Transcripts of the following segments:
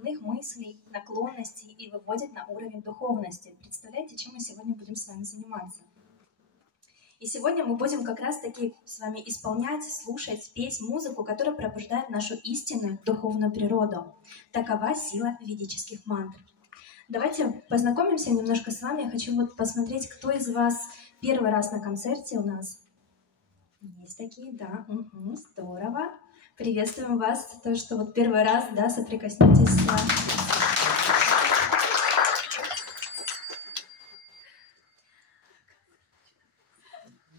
дурных мыслей, наклонностей и выводит на уровень духовности. Представляете, чем мы сегодня будем с вами заниматься? И сегодня мы будем как раз-таки с вами исполнять, слушать, петь музыку, которая пробуждает нашу истинную духовную природу. Такова сила ведических мантр. Давайте познакомимся немножко с вами. Я хочу вот посмотреть, кто из вас первый раз на концерте у нас. Есть такие, да, здорово. Приветствуем вас, то, что вот первый раз, да, соприкоснетесь с вами.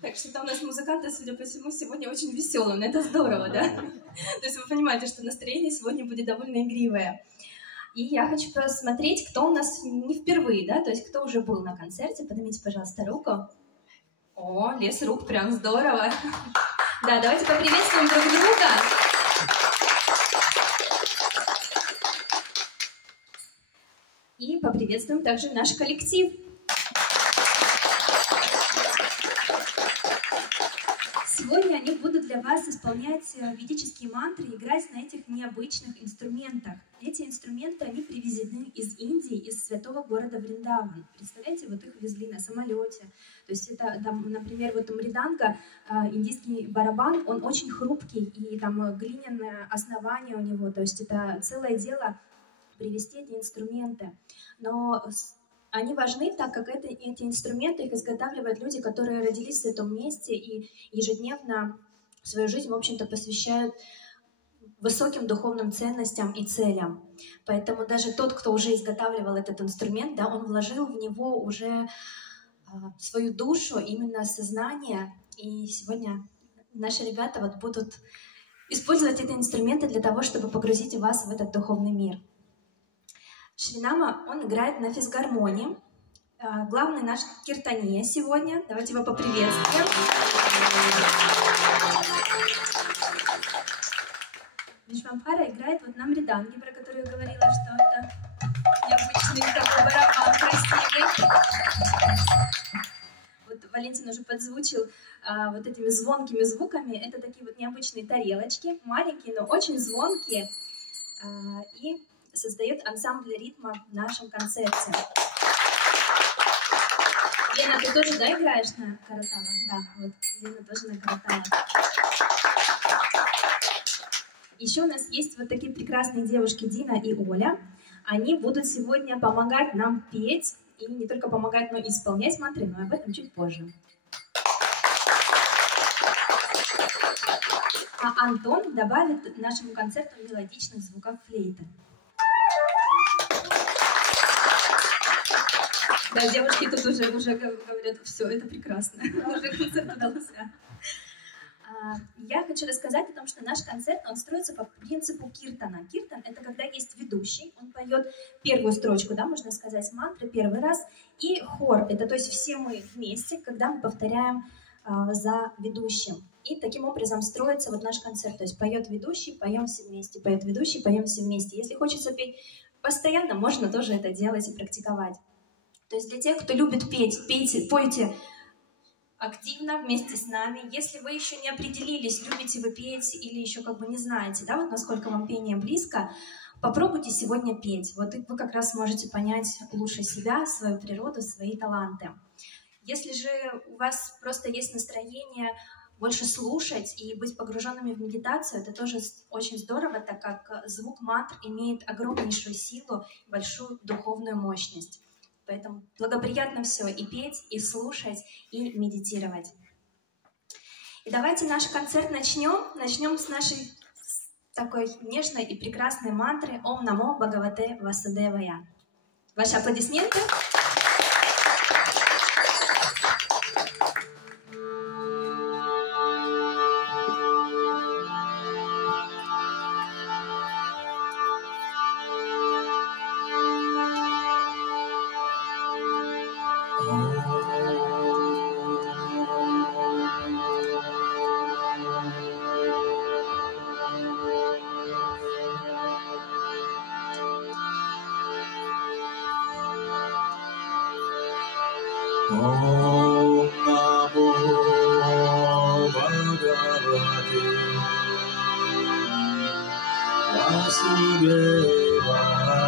Так что там у нас музыканты, судя по всему, сегодня очень веселые, но это здорово, да? То есть вы понимаете, что настроение сегодня будет довольно игривое. И я хочу посмотреть, кто у нас не впервые, да, то есть кто уже был на концерте. Поднимите, пожалуйста, руку. О, лес рук, прям здорово. Да, давайте поприветствуем друг друга. И поприветствуем также наш коллектив. Сегодня они будут для вас исполнять ведические мантры, играть на этих необычных инструментах. Эти инструменты, они привезены из Индии, из святого города Вриндаван. Представляете, вот их везли на самолете. То есть это, там, например, вот мриданга, индийский барабан, он очень хрупкий, и там глиняное основание у него. То есть это целое дело привезти эти инструменты. Но они важны, так как эти инструменты их изготавливают люди, которые родились в этом месте и ежедневно свою жизнь, в общем-то, посвящают высоким духовным ценностям и целям. Поэтому даже тот, кто уже изготавливал этот инструмент, да, он вложил в него уже свою душу, именно сознание. И сегодня наши ребята вот будут использовать эти инструменты для того, чтобы погрузить вас в этот духовный мир. Шринама, он играет на физгармонии. Главный наш киртания сегодня. Давайте его поприветствуем. Вишвамбхара играет вот на мриданге, про которую я говорила, что это необычный такой барабан, красивый. Вот Валентин уже подзвучил вот этими звонкими звуками. Это такие вот необычные тарелочки, маленькие, но очень звонкие. И создает ансамбль ритма в нашем концерте. Лена, ты тоже, да, играешь на каратала? Да, вот Лена тоже на каратала. Еще у нас есть вот такие прекрасные девушки Дина и Оля. Они будут сегодня помогать нам петь, и не только помогать, но и исполнять мантры, но об этом чуть позже. А Антон добавит нашему концерту мелодичных звуков флейты. Да, девушки тут уже говорят, все, это прекрасно, уже концерт удался. Я хочу рассказать о том, что наш концерт, он строится по принципу киртана. Киртан — это когда есть ведущий, он поет первую строчку, да, можно сказать, мантры первый раз, и хор, это то есть все мы вместе, когда мы повторяем за ведущим. И таким образом строится вот наш концерт, то есть поет ведущий, поем все вместе, поет ведущий, поем все вместе. Если хочется петь постоянно, можно тоже это делать и практиковать. То есть для тех, кто любит петь, пойте активно вместе с нами. Если вы еще не определились, любите вы петь или еще как бы не знаете, да, вот насколько вам пение близко, попробуйте сегодня петь. Вот вы как раз сможете понять лучше себя, свою природу, свои таланты. Если же у вас просто есть настроение больше слушать и быть погруженными в медитацию, это тоже очень здорово, так как звук мантр имеет огромнейшую силу, большую духовную мощность. Поэтому благоприятно все и петь, и слушать, и медитировать. И давайте наш концерт начнем. Начнем с нашей такой нежной и прекрасной мантры «Ом намо Бхагавате Васудевая». Ваши аплодисменты. Om Namo Bhagavate Vasudevaya.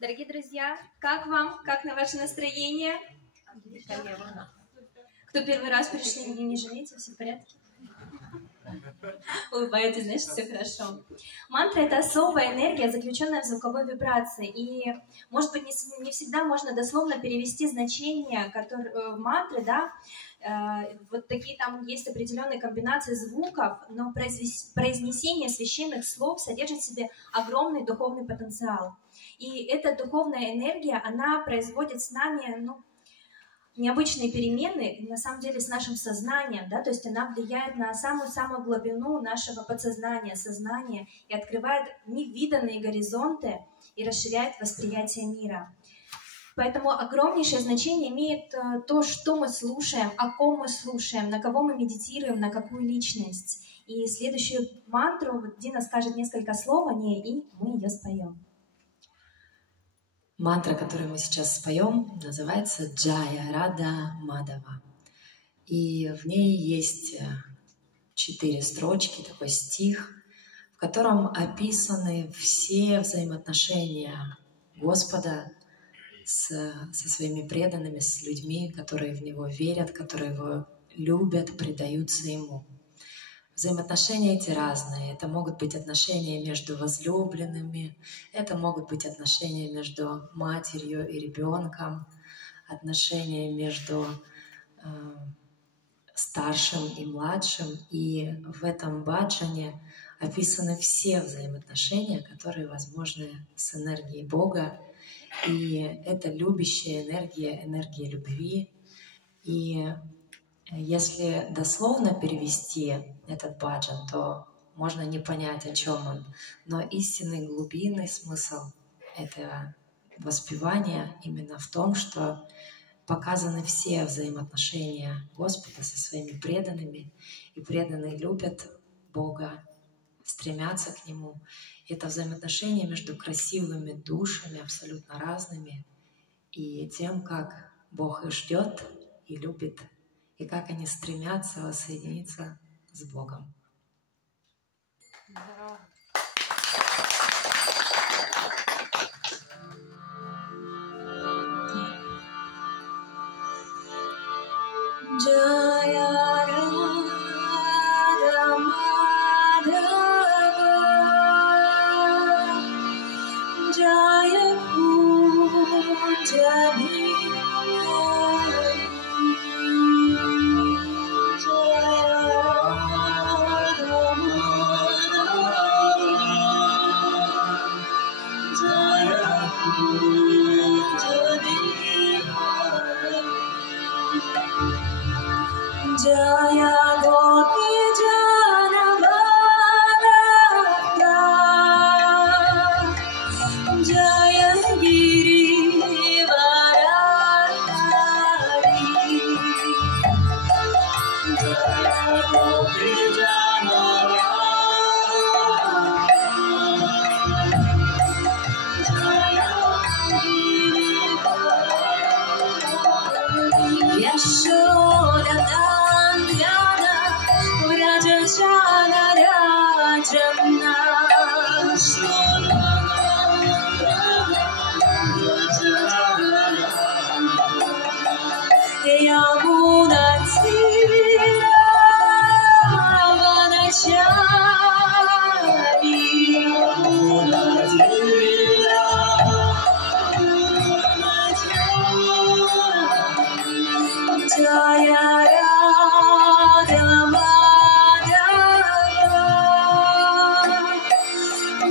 Дорогие друзья, как вам? Как на ваше настроение? Кто первый раз пришли, не жалейте, все в порядке? Улыбаетесь, значит, все хорошо. Мантра — это особая энергия, заключенная в звуковой вибрации. И, может быть, не всегда можно дословно перевести значение мантры, да? Вот такие там есть определенные комбинации звуков, но произнесение священных слов содержит в себе огромный духовный потенциал. И эта духовная энергия, она производит с нами, необычные перемены, на самом деле, с нашим сознанием, да, то есть она влияет на самую-самую глубину нашего подсознания, сознания и открывает невиданные горизонты и расширяет восприятие мира. Поэтому огромнейшее значение имеет то, что мы слушаем, о ком мы слушаем, на кого мы медитируем, на какую личность. И следующую мантру Дина скажет несколько слов о ней, и мы ее споем. Мантра, которую мы сейчас споем, называется Джая Рада Мадава. И в ней есть 4 строчки, такой стих, в котором описаны все взаимоотношения Господа со своими преданными, с людьми, которые в Него верят, которые Его любят, предаются Ему. Взаимоотношения эти разные. Это могут быть отношения между возлюбленными, это могут быть отношения между матерью и ребенком, отношения между старшим и младшим. И в этом баджане описаны все взаимоотношения, которые возможны с энергией Бога. И это любящая энергия, энергия любви. И если дословно перевести этот баджан, то можно не понять, о чем он. Но истинный глубинный смысл этого воспевания именно в том, что показаны все взаимоотношения Господа со своими преданными, и преданные любят Бога, стремятся к Нему. И это взаимоотношения между красивыми душами, абсолютно разными, и тем, как Бог их ждет и любит, и как они стремятся воссоединиться с Богом. Jaya Radha Madhava Jaya Kunja Bihari Jaya Gopi Janavalaka, Jaya Girivaradhari, Jaya Gopi Yashodanandana Vrajachana Rajana Yamuna Tira Vanachari Yamuna Tira Jaya Radha Madhava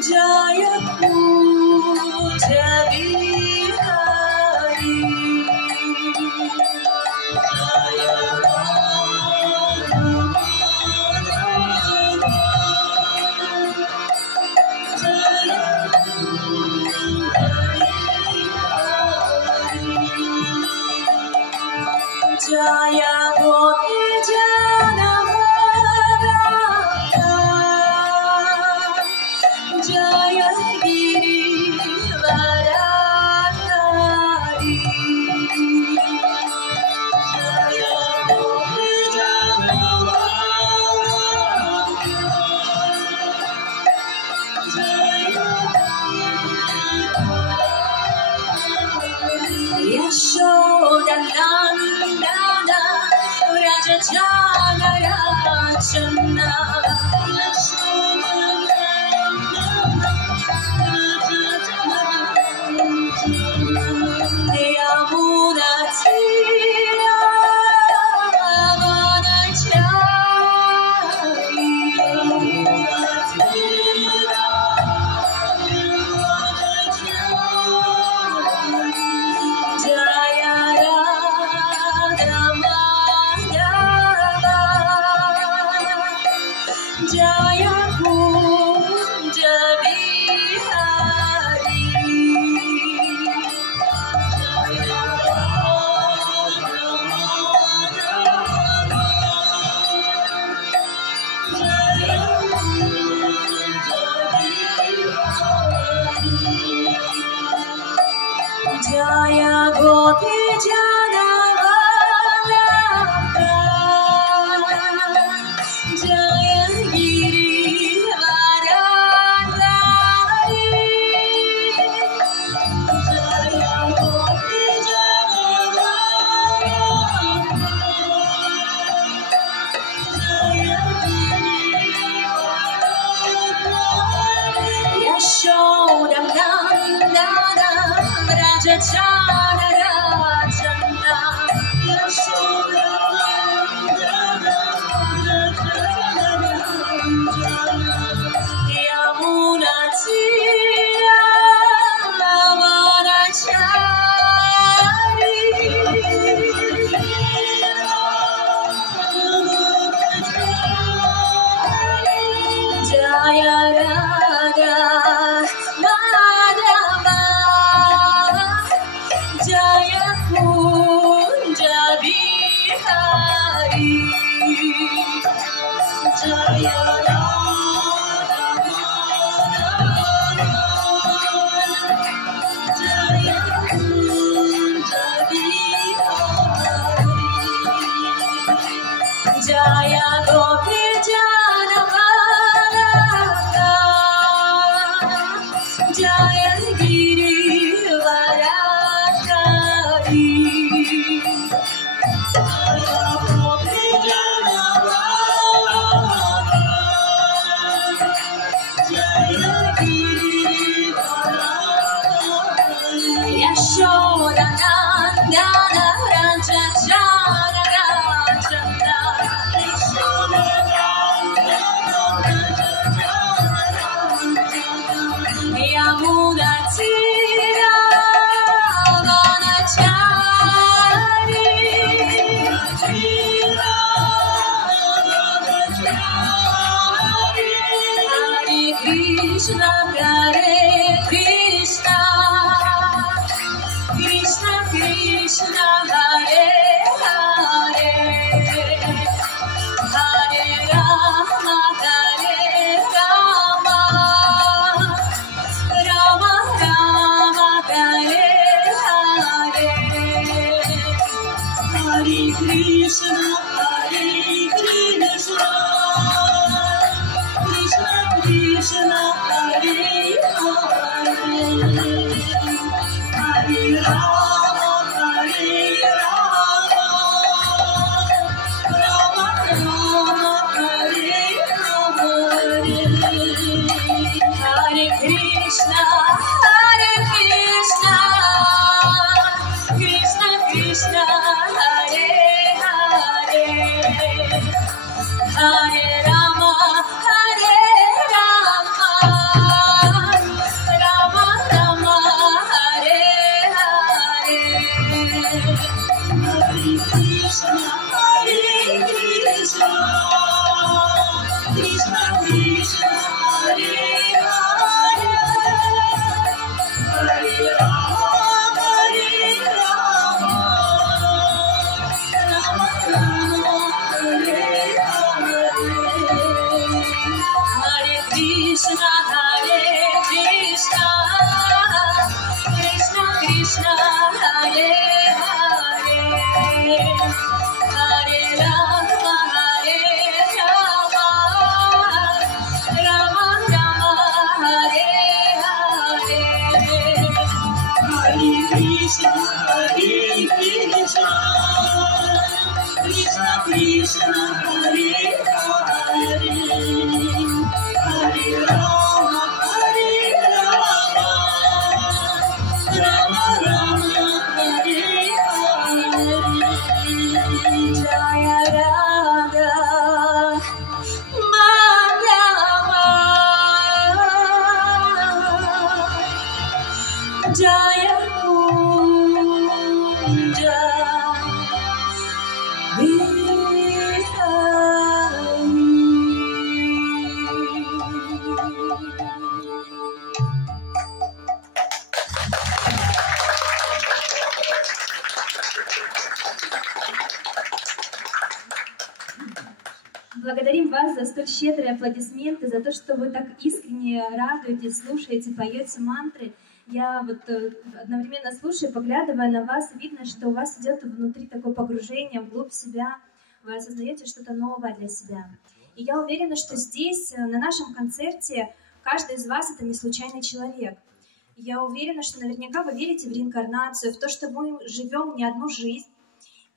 Jaya Puja Vihari Jaya Radha Madhava Jaya Jaya Gopi Janavalaka, Jaya Girivaradhari, Jaya Gopi Janavalaka, Yashodanandana Vrajachana Rajana Yamuna Tira Vanachari Yamuna Tira Jaya Radha Madhava Jaya Kunja Vihari Jaya Radha Madhava Jaya Kunja Vihari Jaya Gopi Janavalaka, Jaya Girivaradhari, Jaya Gopi Janavalaka, Jaya Girivaradhari, Yashodanandana Vrajachana Rajana Yashodanandana Vrajachana Rajana Yamuna Tira Vanachari Jaya Radha Madhava Jaya Kunja Vihari Jaya Radha Madhava Jaya Kunja Vihari Jaya Gopi Janavalaka Jaya Girivaradhari Jaya Gopi Janavalaka Jaya Girivaradhari Yashodanandana Vrajachana Rajana Yashodanandana Krishna, Hare Krishna, Krishna Krishna, Hare Hare, Hare Rama, Hare Rama, Rama Rama, Hare Hare, Hare Krishna, Hare Krishna, Krishna Krishna, Hare Hare, Hare Rama, Hare Rama, Rama Rama, Hare Hare, Hare Krishna, Hare Krishna, Krishna Krishna, Hare Hare, Hare Rama, Hare Rama, Rama Rama, Hare Hare, Hare Krishna, Hare Krishna, Krishna Krishna, Hare Hare, Hare Rama, Hare Rama, Rama Rama, Hare Hare, Hare Krishna, Hare Krishna, Krishna Krishna, Hare Hare, Hare Rama, Hare Rama, Rama Rama, Hare Hare, Hare Krishna, Hare Krishna, Krishna Krishna, Hare Hare, Hare Rama, Hare Rama, Rama Rama, Hare Hare, Jaya Radha Madhava, Jaya Kunja Благодарим вас за столь щедрые аплодисменты, за то, что вы так искренне радуетесь, слушаете, поете мантры. Я вот одновременно слушаю, поглядывая на вас, видно, что у вас идет внутри такое погружение вглубь себя, вы осознаете что-то новое для себя. И я уверена, что здесь, на нашем концерте, каждый из вас — это не случайный человек. Я уверена, что наверняка вы верите в реинкарнацию, в то, что мы живем не одну жизнь.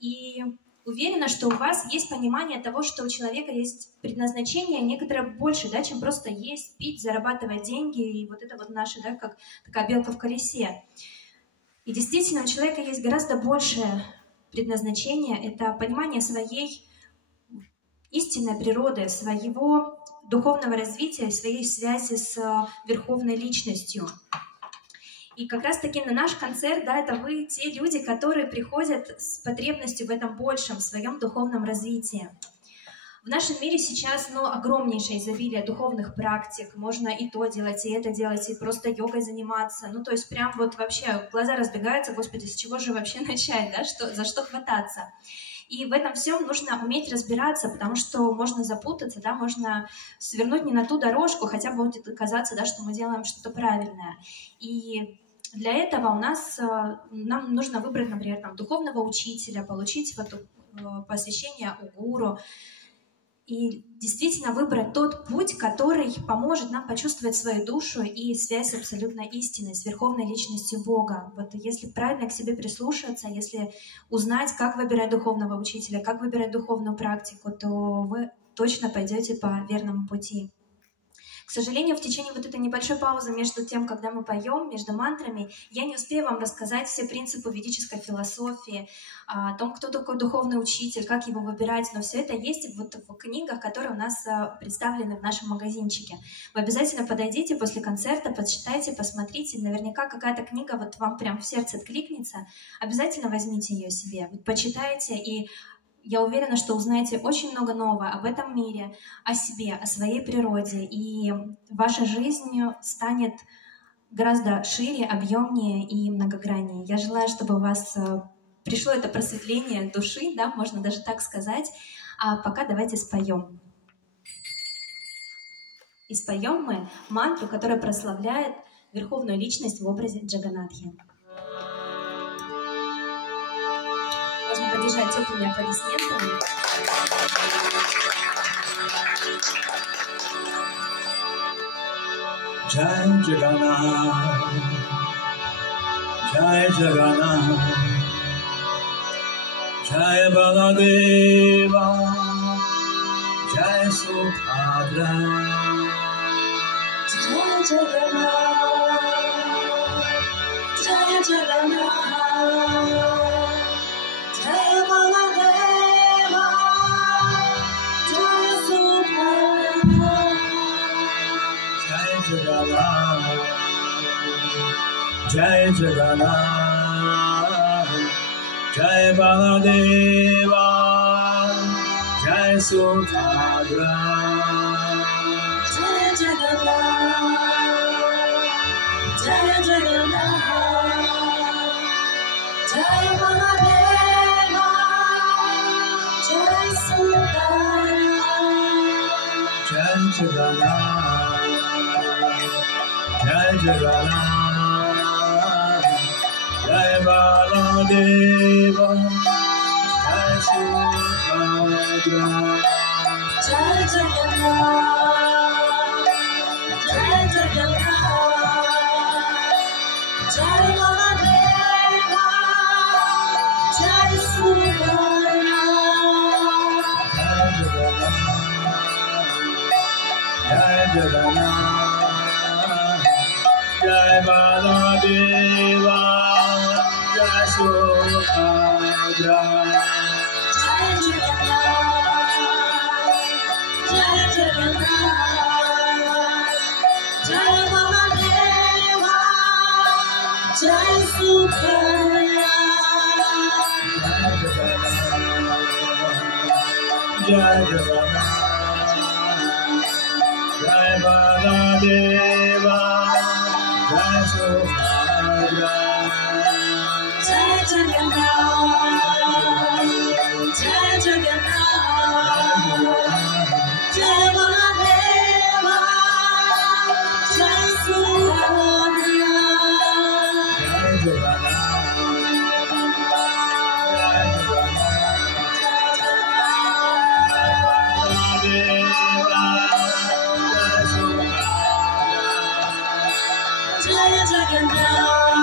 И уверена, что у вас есть понимание того, что у человека есть предназначение некоторое больше, да, чем просто есть, пить, зарабатывать деньги, и вот это вот наше, да, как такая белка в колесе. И действительно, у человека есть гораздо большее предназначение, это понимание своей истинной природы, своего духовного развития, своей связи с Верховной Личностью. И как раз-таки на наш концерт, да, это вы, те люди, которые приходят с потребностью в этом большем, в своем духовном развитии. В нашем мире сейчас, огромнейшее изобилие духовных практик. Можно и то делать, и это делать, и просто йогой заниматься. То есть прям вот вообще глаза разбегаются, Господи, с чего же вообще начать, да, за что хвататься. И в этом всем нужно уметь разбираться, потому что можно запутаться, да, можно свернуть не на ту дорожку, хотя будет казаться, да, что мы делаем что-то правильное. И для этого нам нужно выбрать, например, духовного учителя, получить посвящение у гуру и действительно выбрать тот путь, который поможет нам почувствовать свою душу и связь с абсолютной истиной, с Верховной Личностью Бога. Вот если правильно к себе прислушаться, если узнать, как выбирать духовного учителя, как выбирать духовную практику, то вы точно пойдете по верному пути. К сожалению, в течение вот этой небольшой паузы между тем, когда мы поем, между мантрами, я не успею вам рассказать все принципы ведической философии, о том, кто такой духовный учитель, как его выбирать, но все это есть вот в книгах, которые у нас представлены в нашем магазинчике. Вы обязательно подойдите после концерта, почитайте, посмотрите, наверняка какая-то книга вот вам прям в сердце откликнется, обязательно возьмите ее себе, почитайте и я уверена, что узнаете очень много нового об этом мире, о себе, о своей природе, и ваша жизнь станет гораздо шире, объемнее и многограннее. Я желаю, чтобы у вас пришло это просветление души, да, можно даже так сказать. А пока давайте споем. И споем мы мантру, которая прославляет Верховную Личность в образе Джаганатхи. Можно поддержать теплыми аплодисментами. Jai Jagannath, Jai Jagannath, Jai Baladeva, Jai Subhadra, Jai Jagannath, Jai Jagannath, Jai Baladeva, Jai Subhadra. Jai Jagannath, Jai Jagannath, Jai Baladeva, Jai Subhadra, Jai Jagannath, Jai Jagannath, Jai Baladeva, Jai Subhadra. Jai Jagannath, Jai Jagannath, Jai Baladeva, Jai Subhadra, Jai Jagannath, Jai Jagannath, Jai Baladeva, Jai Subhadra. Jai Jagannath, Jai Baladeva, Jai Subhadra, Jai Jagannath, Jai Jagannath, Jai Baladeva, Jai Subhadra. Jai Jagannath, Jai Baladeva, Jai Subhadra, Jai Jagannath, Jai Jagannath, Jai Baladeva, Jai Subhadra. Jai Jai Jagannath,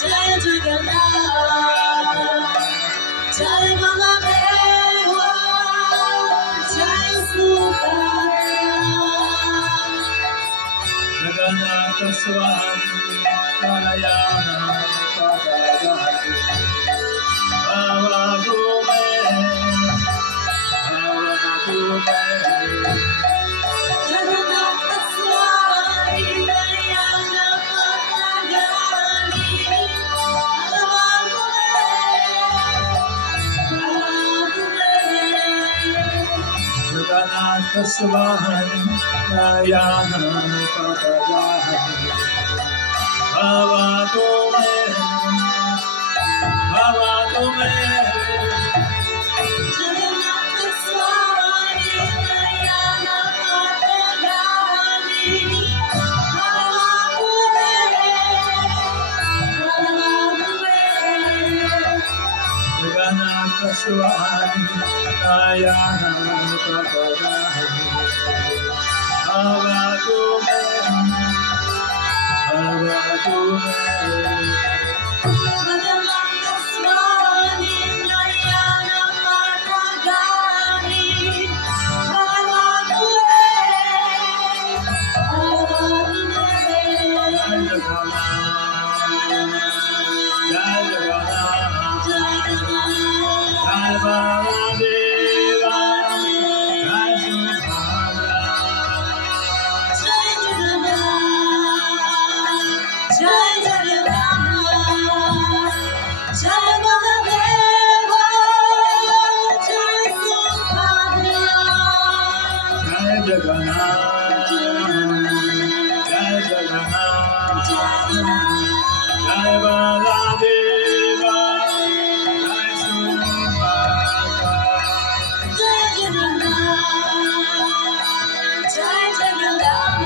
Jai Jagannath, Jai Baladeva, Jai Subhadra. Jagannath Swami Narayana Padagati Bhavadume Jagannath Swami Narayana Padagani Jagannath Swami Narayana Padagati Bhavadume Jagannath Swami Narayana Padagani Jagannath Swami Narayana Padagati Bhavadume Jagannath Swami Narayana Padagani Jai Jagannath, Jai Jagannath. Jagannath, Jai Jagannath, Jai Baladeva, Jai Subhadra. Jai Jagannath, Jai Jagannath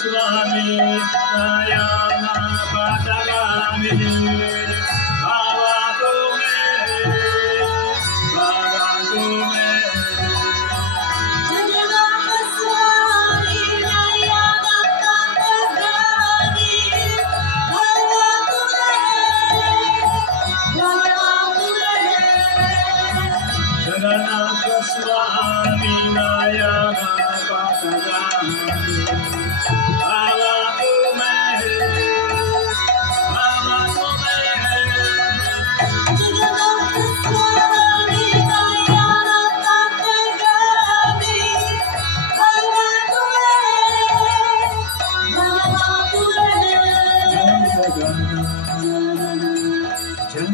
Swami, Nayana Patarami, Bhava Tume, Bhava Tume. Jagannath Swami, Nayana Patarami, Bhava Tume, Bhava Tume. Jagannath Swami, Nayana Patarami, Bhava Tume, Bhava Tume. Jai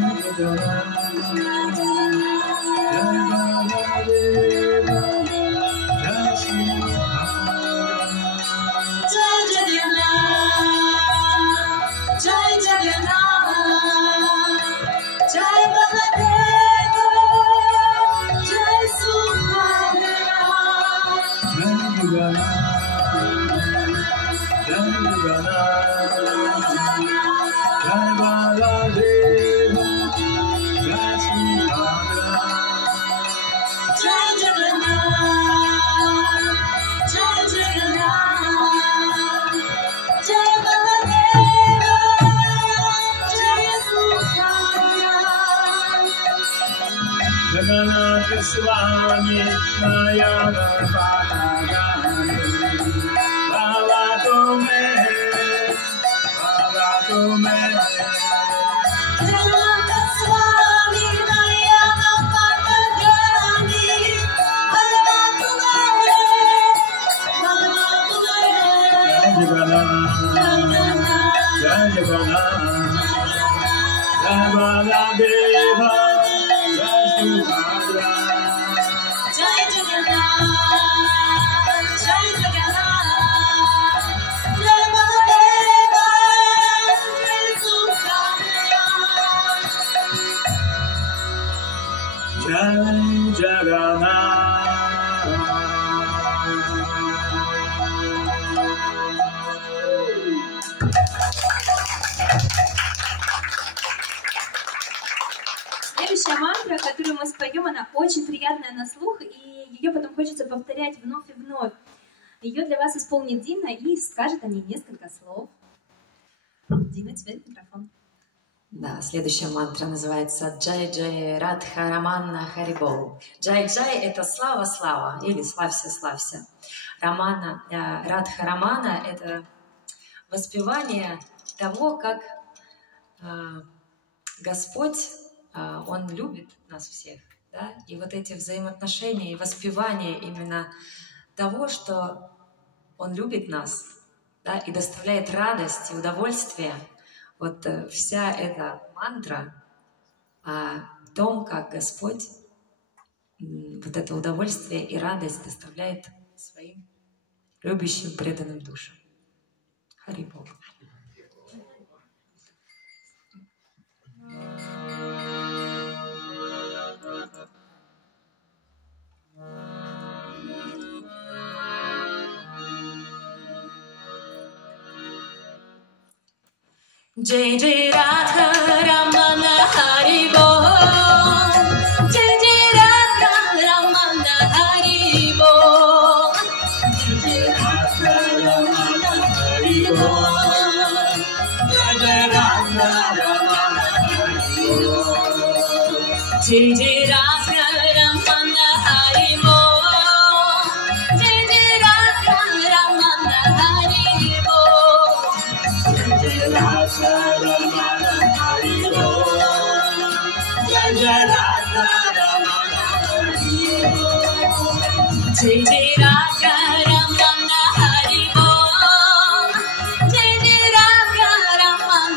Jagannath, Jai Baladeva, Jai Subhadra. Jai Jagannath, Jai Jagannath, Jai Baladeva, Jai Subhadra. Jai Jagannath. Следующая мантра, которую мы споем, она очень приятная на слух, и ее потом хочется повторять вновь и вновь. Ее для вас исполнит Дина и скажет о ней несколько слов. Дина, тебе микрофон. Да, следующая мантра называется Джай Джай Радха Раманна Харибол. Джай Джай — это слава, слава, или славься, славься. Рамана, Радха Рамана — это воспевание того, как Господь, Он любит нас всех. Да? И вот эти взаимоотношения и воспевание именно того, что Он любит нас, да, и доставляет радость и удовольствие. Вот вся эта мантра о том, как Господь вот это удовольствие и радость доставляет своим любящим, преданным душам. Хари-бол. Jai Jai Radha Ramana Hari Bol. Jai Jai Radha Ramana Hari Bol. Jai Jai Radha Ramana Hari Bol. Jai Jai Radha Ramana Hari Bol. Jai Jai Radha Ramana Hari Bol. Jai Jai Radha Ramana Hari Bol. Jai Jai Radha Ramana Hari Bol. Jai Jai Radha Ramana Hari Bol. Jai Jai Radha Ramana Hari Bol. Jai Jai Radha Ramana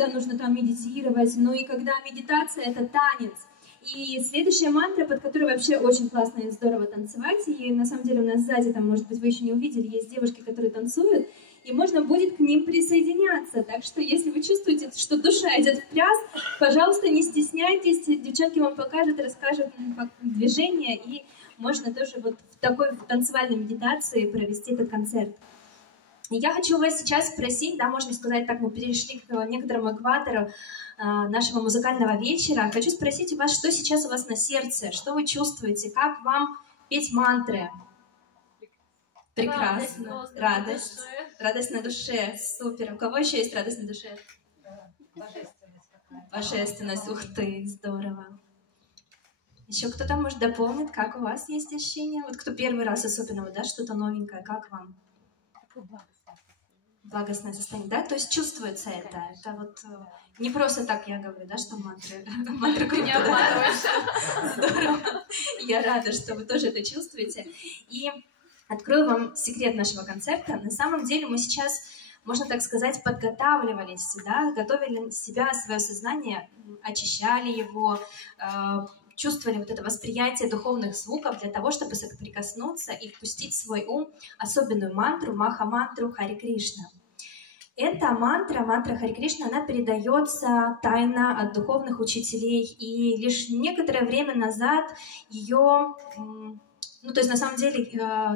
когда нужно там медитировать, но и когда медитация — это танец. И следующая мантра, под которой вообще очень классно и здорово танцевать, и на самом деле у нас сзади, там, может быть, вы еще не увидели, есть девушки, которые танцуют, и можно будет к ним присоединяться. Так что, если вы чувствуете, что душа идет в пляс, пожалуйста, не стесняйтесь, девчонки вам покажут, расскажут движения, и можно тоже вот в такой танцевальной медитации провести этот концерт. И я хочу вас сейчас спросить, да, можно сказать, так мы перешли к некоторому экватору нашего музыкального вечера. Хочу спросить у вас, что сейчас у вас на сердце, что вы чувствуете, как вам петь мантры? Прекрасно. Радость. Радость на душе. Супер. У кого еще есть радость на душе? Божественность какая-то. Божественность. Ух ты, здорово. Еще кто-то, может, дополнит, как у вас есть ощущения? Вот кто первый раз особенно, да, что-то новенькое, как вам? Благостное состояние, да? То есть чувствуется это. Это вот не просто так я говорю, да, что мантры круто. Не обманываешься. Здорово. Я рада, что вы тоже это чувствуете. И открою вам секрет нашего концерта. На самом деле мы сейчас, можно так сказать, подготавливались, да, готовили себя, свое сознание, очищали его, чувствовали вот это восприятие духовных звуков для того, чтобы соприкоснуться и впустить в свой ум особенную мантру, маха-мантру Хари Кришна. Эта мантра Хари Кришна, она передается тайно от духовных учителей, и лишь некоторое время назад ее... Ну, то есть, на самом деле,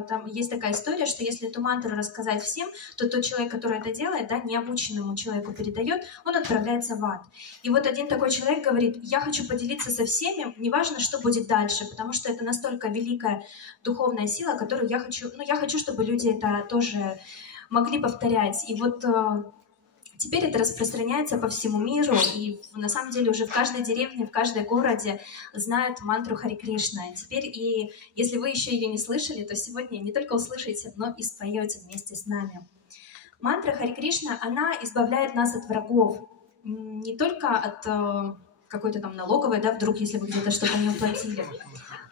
там есть такая история, что если эту мантру рассказать всем, то тот человек, который это делает, да, необученному человеку передает, он отправляется в ад. И вот один такой человек говорит: я хочу поделиться со всеми, неважно, что будет дальше, потому что это настолько великая духовная сила, которую я хочу, чтобы люди это тоже могли повторять. И вот теперь это распространяется по всему миру, и на самом деле уже в каждой деревне, в каждом городе знают мантру Хари Кришна. Теперь, и если вы еще ее не слышали, то сегодня не только услышите, но и споете вместе с нами. Мантра Хари Кришна, она избавляет нас от врагов, не только от какой-то там налоговой, да, вдруг, если вы где-то что-то не уплатили.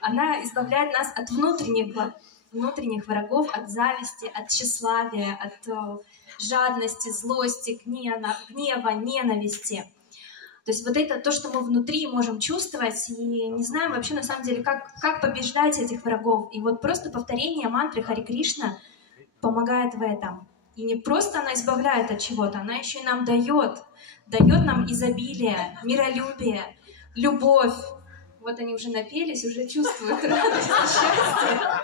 Она избавляет нас от внутренних врагов, от зависти, от тщеславия, от жадности, злости, гнева, ненависти. То есть вот это то, что мы внутри можем чувствовать, и не знаем вообще на самом деле, как побеждать этих врагов. И вот просто повторение мантры Хари Кришна помогает в этом. И не просто она избавляет от чего-то, она еще и нам дает нам изобилие, миролюбие, любовь. Вот они уже напелись, уже чувствуют радость и счастье.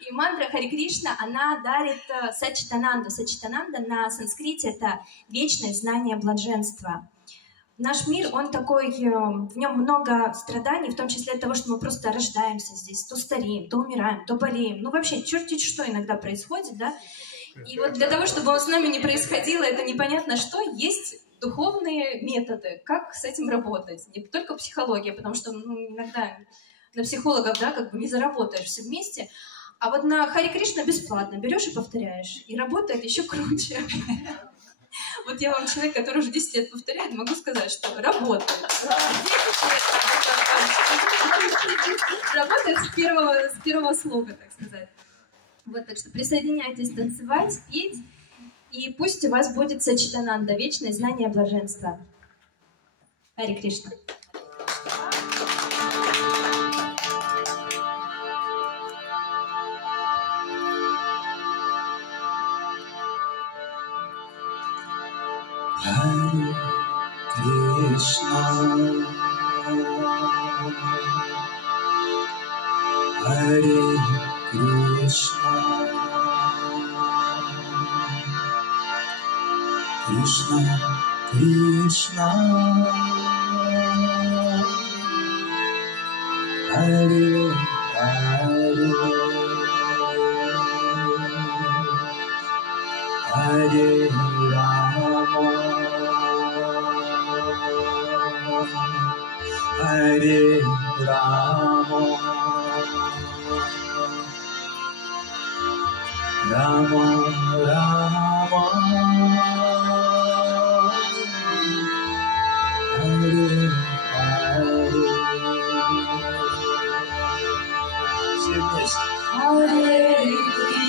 И мантра Хари Кришна, она дарит сачитананду. Сачитананда на санскрите — это вечное знание блаженства. Наш мир, он такой, в нем много страданий, в том числе от того, что мы просто рождаемся здесь, то стареем, то умираем, то болеем. Ну вообще, черти что иногда происходит, да? И вот для того, чтобы с нами не происходило это непонятно что, есть духовные методы, как с этим работать. Не только психология, потому что иногда на психологов, да, как бы не заработаешь все вместе. А вот на Хари Кришна бесплатно берешь и повторяешь. И работает еще круче. Вот я вам человек, который уже 10 лет повторяет, могу сказать, что работает. 10 лет работает с первого слога, так сказать. Вот, так что присоединяйтесь танцевать, петь. И пусть у вас будет сачитананда, вечное знание блаженства. Хари Кришна. Хари Кришна, Хари Кришна, Кришна, Кришна, Хари, Хари, Хари Рама, Хари Рама, Рама, Рама, Хари, Хари. Все вместе. Хари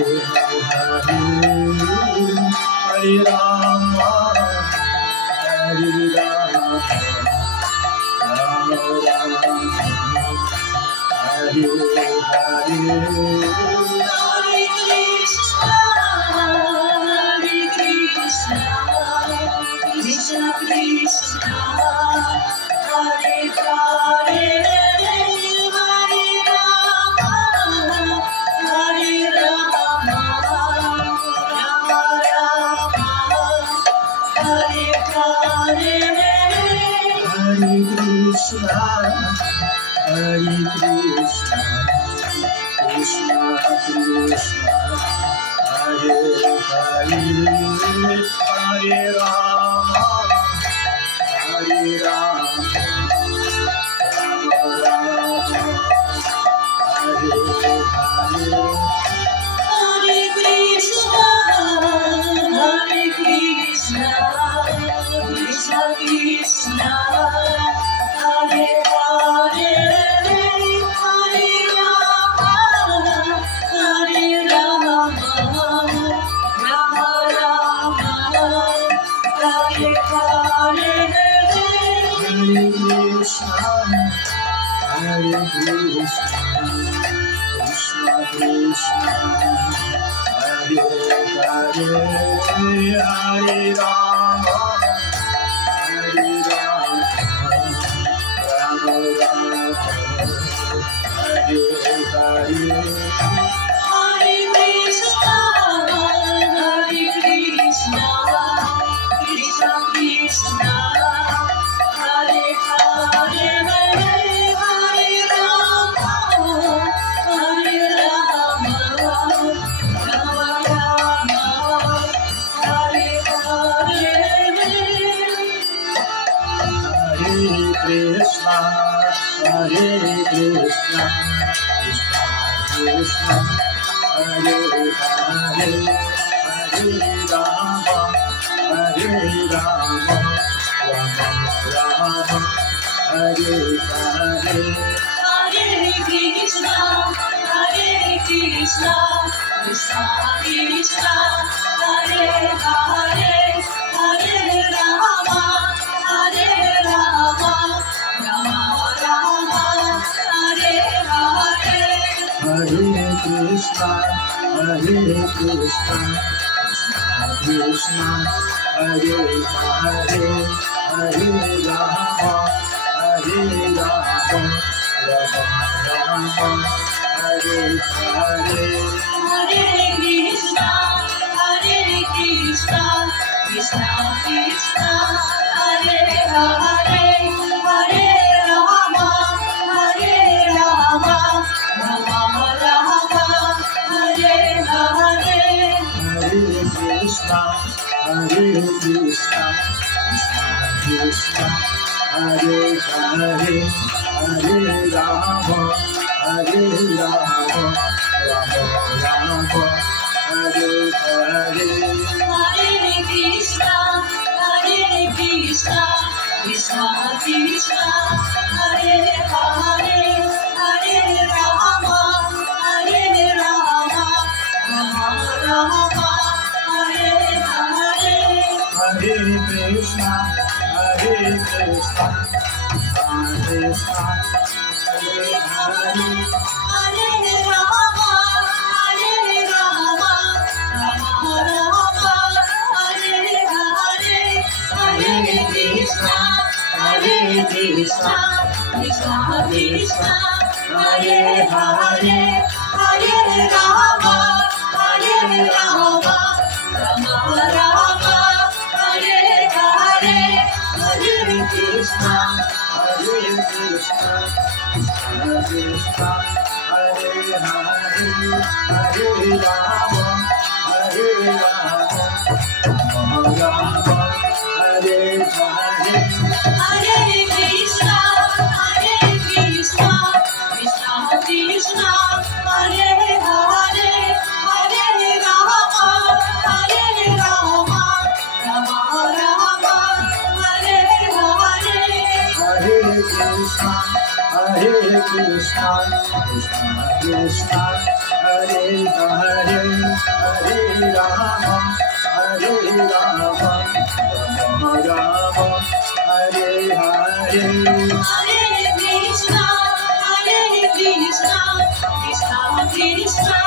Hare Rama, Hare Rama, Rama Rama, Hare Hare. Krishna Krishna, Hare Hare, Hare Rama, Hare Rama, Rama Rama, Hare Hare. Hare Krishna, Hare Krishna, Krishna Krishna, Hare Hare, Hare Rama, Hare Rama, Rama Rama, Hare Hare. Hare Krishna, Hare Krishna, Krishna Krishna, Hare Hare, Hare Rama, Hare Rama, Rama Rama, Hare Hare. Hare Krishna, Hare Krishna, Krishna Krishna, Hare Hare, Hare Rama, Hare Rama, Rama Rama, Hare Hare. Hare Krishna, Hare Krishna, Krishna Krishna, Hare Hare, Hare Rama, Hare Rama, Rama Rama, Hare Hare. Hare Krishna, Hare Krishna, Krishna Krishna, Hare Hare, Hare Rama, Hare Rama, Rama Rama, Hare Hare. Hare Krishna, Hare Krishna, Krishna Krishna, Hare Hare, Hare Rama, Hare Rama, Rama Rama, Hare Hare. Hare Krishna, Hare Krishna, Krishna Krishna, Hare Hare, Hare Rama, Hare Rama, Rama Rama, Hare Hare. Hare Krishna, Hare Krishna, Krishna Krishna, Hare Hare, Hare Rama, Hare Rama, Rama Rama, Hare Hare. Hare Krishna, Hare Krishna, Krishna Krishna, Hare Hare, Hare Rama, Hare Rama, Rama Rama, Hare Hare. Hare Krishna, Hare Krishna, Krishna Krishna, Hare Hare, Hare Rama, Hare Rama, Rama Rama, Hare Hare. Hare Krishna, Hare Krishna, Krishna Krishna, Hare Hare. Hare Rama, Hare Rama, Rama Rama, Hare Hare. Hare Krishna, Hare Krishna, Krishna Krishna, Hare Hare, Hare Rama, Hare Rama, Rama Rama, Hare Hare. Hare Krishna, Hare Krishna, Krishna Krishna, Hare Hare, Hare Rama, Hare Rama, Rama Rama, Hare Hare. Hare Krishna, Hare Krishna, Krishna Krishna, Hare Hare, Hare Rama, Hare Rama, Rama Rama, Hare Hare. Hare Krishna, Hare Hare Krishna, Krishna Krishna, Hare Hare, Hare Rama, Hare Rama, Rama Rama, Hare Hare. Hare Krishna, Krishna Krishna,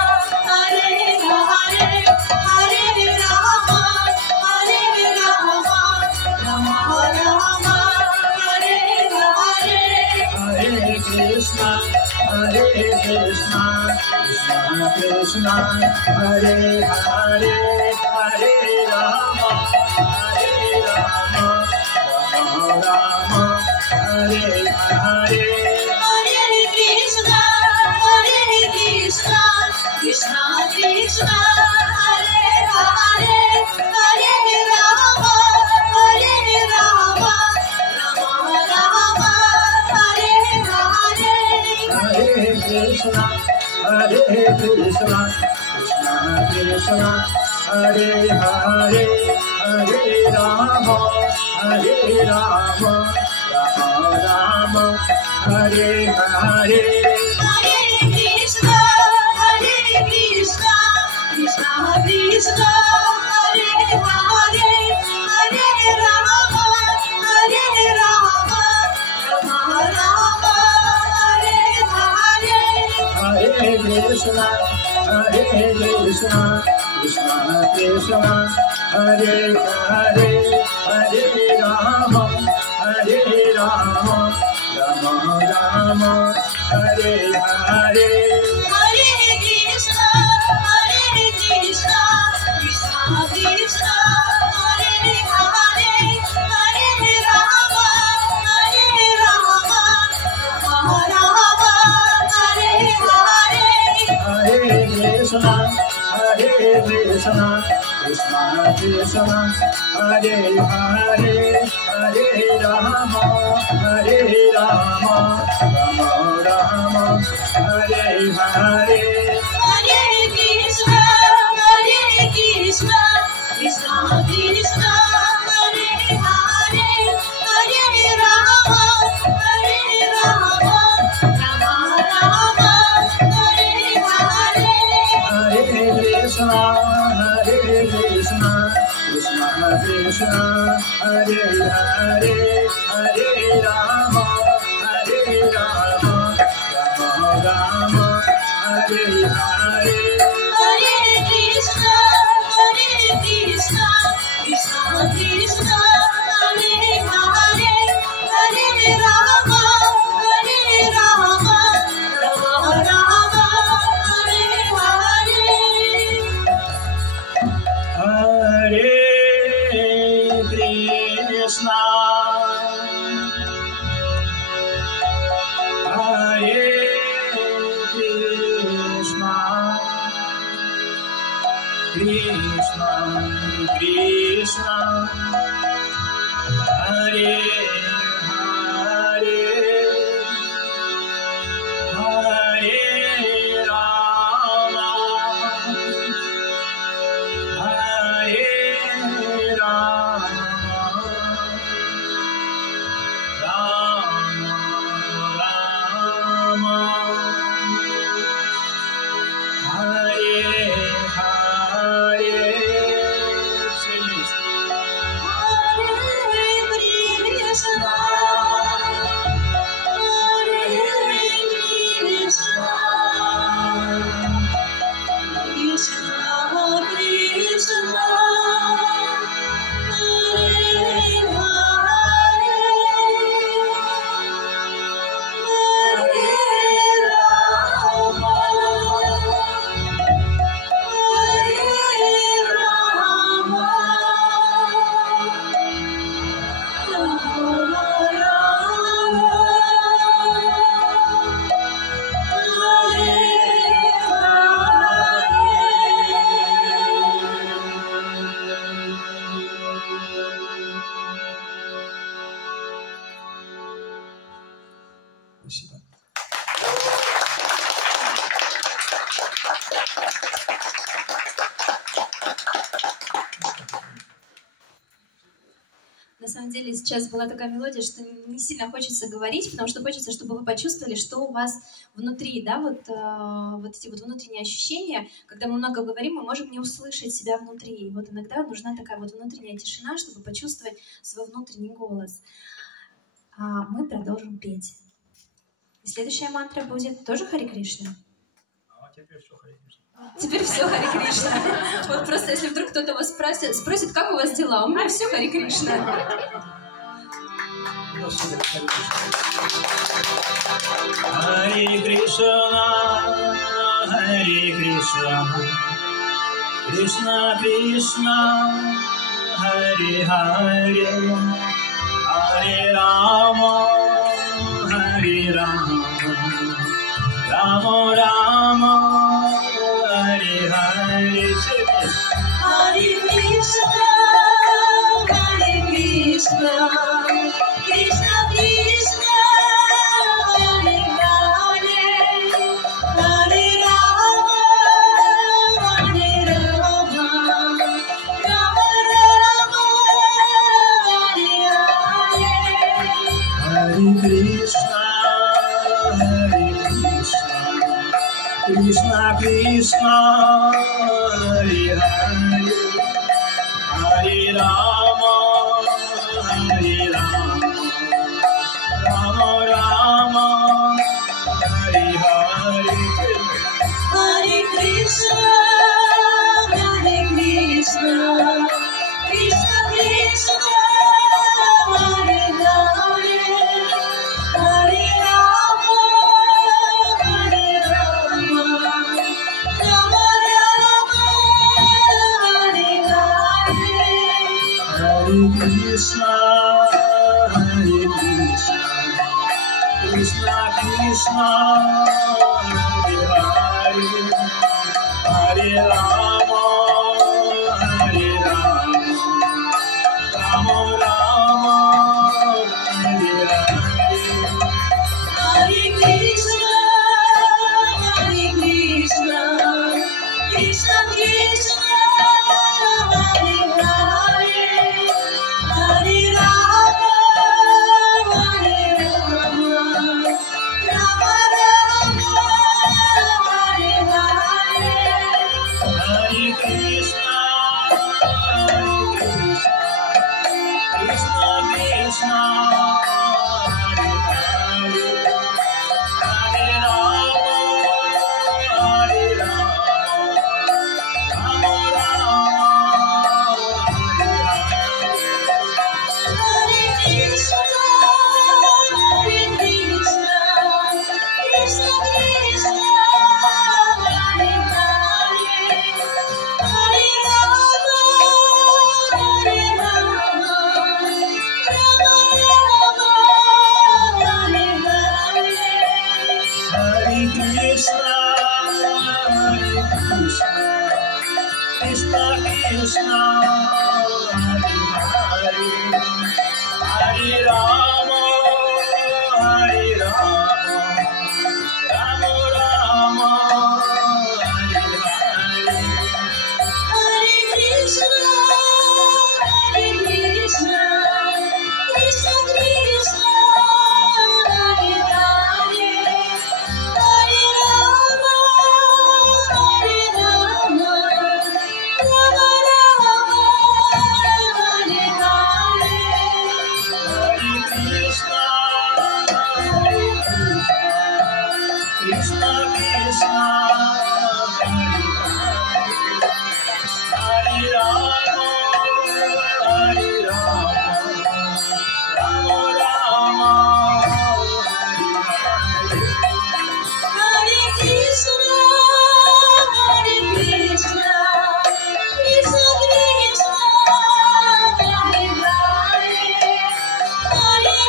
Hare Hare, Hare Rama, Rama Rama, Hare Hare. Hare Krishna, Krishna Krishna, Hare Hare, Hare Rama, Rama Rama, Hare Hare. Hare Krishna, Krishna Krishna, Hare Hare, Hare Rama, Rama Rama, Hare Hare. Hare Krishna, Krishna Krishna, Hare Hare, Hare Rama, Rama Rama, Hare Hare. Hare Krishna, Krishna Krishna, Hare Hare, Hare Rama, Rama Rama, Hare Hare. Hare Krishna, Krishna Krishna, Hare Hare, Hare Rama, Rama Rama, Hare Hare. Hare Krishna, Krishna Krishna, Hare Hare, Hare Rama, Rama Rama, Hare Hare. Hare Krishna, Krishna Krishna, Hare Hare, Hare Rama, Rama Rama, Hare Hare. Hare Krishna, Krishna Krishna, Hare Hare, Hare Rama, Rama Rama, Hare Hare. Hare Krishna, Krishna Krishna, Hare Hare, Hare Rama, Rama Rama, Hare Hare. Hare Krishna, Krishna Krishna, Hare Hare, Hare Rama, Rama Rama, Hare Hare. Hare Krishna, Hare Krishna, деле сейчас была такая мелодия, что не сильно хочется говорить, потому что хочется, чтобы вы почувствовали, что у вас внутри, да, вот эти вот внутренние ощущения. Когда мы много говорим, мы можем не услышать себя внутри. И вот иногда нужна такая вот внутренняя тишина, чтобы почувствовать свой внутренний голос. А мы продолжим петь. И следующая мантра будет тоже Харе Кришна. Теперь все Харе Кришна. Теперь все Харе Кришна. Вот просто если вдруг кто-то вас спросит, как у вас дела, у меня все Харе Кришна. Харе Кришна, Харе Кришна, Кришна Кришна, Харе Харе, Харе Рама, Харе Рама, Рама Рама, Харе Харе. Hare Krishna, Hare Krishna, Krishna Krishna, Hare Hare, Hare Rama, Hare Rama, Rama Rama, Hare Hare. Hare Krishna, Hare Krishna, Krishna Krishna, Hare Hare, Hare Rama, Hare Rama, Rama Rama, Hare Hare. Hare Krishna, Hare Krishna, Krishna Krishna, Hare Hare, Hare Rama, Hare Rama, Rama Rama, Hare Hare. Hare Krishna, Hare Krishna, Krishna Krishna, Hare Hare, Hare Rama, Hare Rama, Rama Rama, Hare Hare. Hare Krishna, Hare Krishna, Krishna Krishna, Hare Hare, Hare Rama, Hare Rama, Rama Rama, Hare Hare. Hare Krishna, Hare Krishna, Krishna Krishna, Hare Hare, Hare Rama, Hare Rama, Rama Rama, Hare Hare Krishna, Hare Krishna, Krishna Krishna, Hare Hare, Hare Rama, Hare Rama, Rama Rama, Hare Hare. Hare Krishna, Hare Krishna, Krishna Krishna, Hare Hare, Hare Rama, Hare Rama, Rama Rama, Hare Hare. Hare Krishna, Hare Krishna, Krishna Krishna, Hare Hare, Hare Rama, Hare Rama, Rama Rama, Hare Hare. Hare Krishna, Hare Krishna, Krishna Krishna, Hare Hare, Hare Rama, Hare Rama, Rama Rama, Hare Hare. Hare Krishna, Hare Krishna, Krishna Krishna, Hare Hare, Hare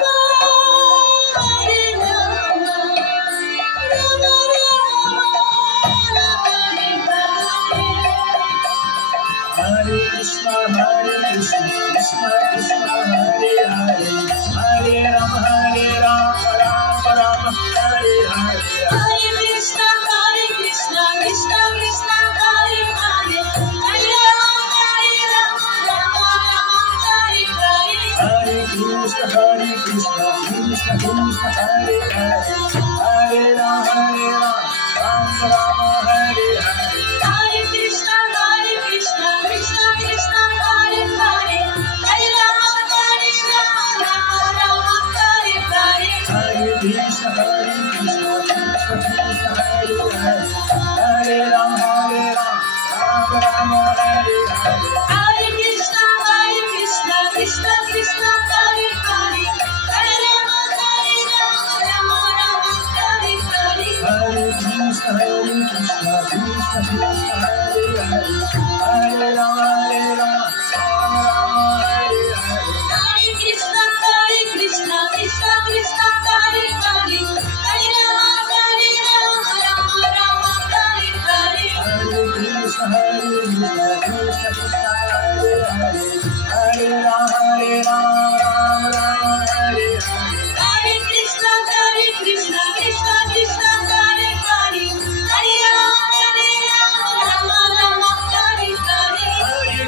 Rama, Hare Rama, Rama Rama, Hare Hare. Hare Krishna, Hare Krishna, Krishna Krishna, Hare Hare, Hare Rama, Rama Rama, Hare Hare. Hare Krishna, Hare Krishna, Krishna Krishna, Hare Hare, Hare Rama, Rama Rama, Hare Hare. Krishna, Hare Krishna, Krishna Krishna, Hare Hare, Hare Ram, Ram Ram, Hare Hare. Hare Krishna, Krishna Krishna, Hare Hare, Hare Rama, Rama Rama, Hare Hare. Hare Krishna, Krishna Krishna, Hare Hare, Hare Rama, Rama Rama, Hare Hare. Hare Krishna, Krishna Krishna, Hare Hare, Hare Rama, Rama Rama, Hare Hare. Hare Krishna, Krishna Krishna, Hare Hare, Hare Rama, Rama Rama, Hare Hare. Hare Krishna, Krishna Krishna, Hare Hare, Hare Rama, Rama Rama, Hare Hare. Hare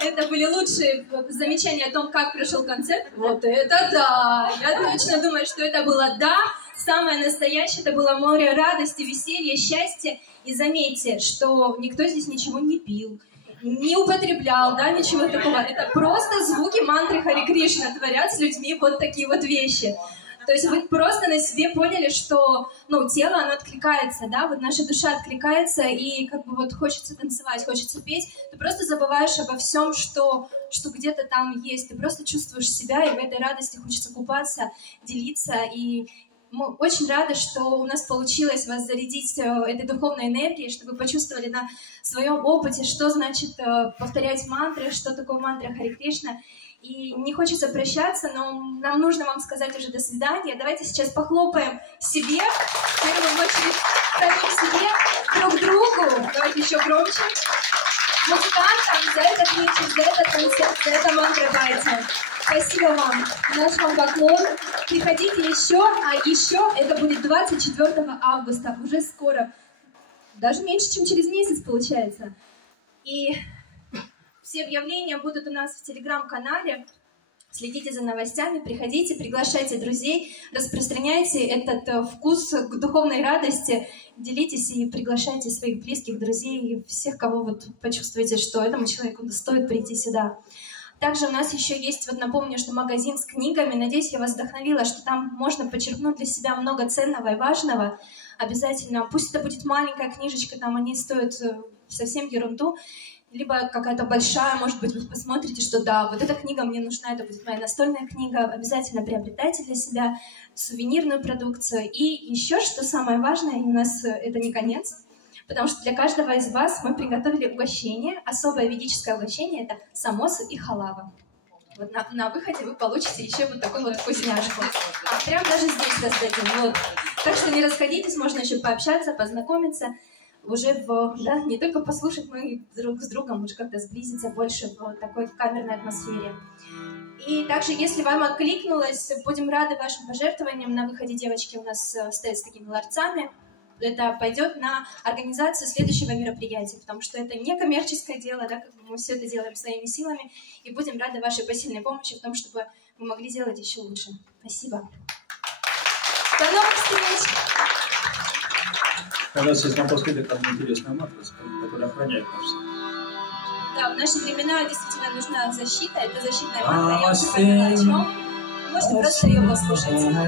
Это были лучшие замечания о том, как прошел концерт. Вот это да! Я точно думаю, что это было да, самое настоящее, это было море радости, веселья, счастья. И заметьте, что никто здесь ничего не пил, не употреблял, да, ничего такого. Это просто звуки мантры Харе Кришна творят с людьми вот такие вот вещи. То есть вы просто на себе поняли, что, тело, оно откликается, да, вот наша душа откликается, и как бы вот хочется танцевать, хочется петь. Ты просто забываешь обо всем, что где-то там есть. Ты просто чувствуешь себя, и в этой радости хочется купаться, делиться. И мы очень рады, что у нас получилось вас зарядить этой духовной энергией, чтобы вы почувствовали на своем опыте, что значит повторять мантры, что такое мантра Харе Кришна. И не хочется прощаться, но нам нужно вам сказать уже до свидания. Давайте сейчас похлопаем себе, в первую очередь самим себе, друг другу. Давайте еще громче. Музыкантам за этот вечер, за этот концерт, за это мантрабайте. Спасибо вам. Наш вам поклон. Приходите еще, а еще это будет 24 августа, уже скоро. Даже меньше, чем через месяц получается. И все объявления будут у нас в телеграм-канале. Следите за новостями, приходите, приглашайте друзей, распространяйте этот вкус к духовной радости, делитесь и приглашайте своих близких, друзей, всех, кого вот почувствуете, что этому человеку стоит прийти сюда. Также у нас еще есть, вот напомню, что магазин с книгами. Надеюсь, я вас вдохновила, что там можно почерпнуть для себя много ценного и важного. Обязательно, пусть это будет маленькая книжечка, там они стоят совсем ерунду, либо какая-то большая, может быть, вы посмотрите, что да, вот эта книга мне нужна, это будет моя настольная книга. Обязательно приобретайте для себя сувенирную продукцию. И еще, что самое важное, и у нас это не конец, потому что для каждого из вас мы приготовили угощение, особое ведическое угощение, это самосы и халава. Вот на выходе вы получите еще вот такую вот вкусняшку. Прям даже здесь раздадим. Вот. Так что не расходитесь, можно еще пообщаться, познакомиться, уже не только послушать, но и друг с другом уже как-то сблизиться больше в такой камерной атмосфере. И также, если вам откликнулось, будем рады вашим пожертвованиям. На выходе девочки у нас стоят с такими ларцами. Это пойдет на организацию следующего мероприятия, потому что это не коммерческое дело, да, как мы все это делаем своими силами, и будем рады вашей посильной помощи в том, чтобы мы могли делать еще лучше. Спасибо. До новых встреч! У нас есть напоследок одна интересная матрица, которая охраняет наш сад. Да, в наши времена действительно нужна защита. Это защитная матка. Я уже поняла, о чем. Можете просто ее послушать.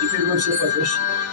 Теперь вы все позащите.